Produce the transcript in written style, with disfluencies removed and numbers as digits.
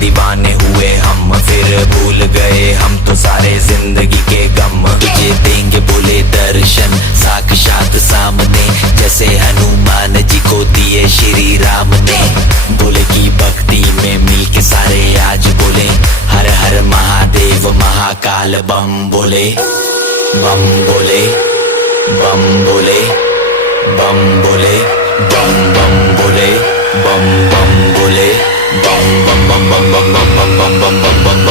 दीवाने हुए हम, फिर भूल गए हम तो सारे जिंदगी के गम। तुझे देंगे बोले दर्शन साक्षात सामने, जैसे हनुमान जी को दिए श्री राम ने। बोले की भक्ति में मिलके सारे आज बोले, हर हर महादेव महाकाल बम बोले। बम बोले, बम बोले, बम बोले, बम बम बोले, बम बम बोले, बम बम बम बम बम बम बम बम बम बम बम।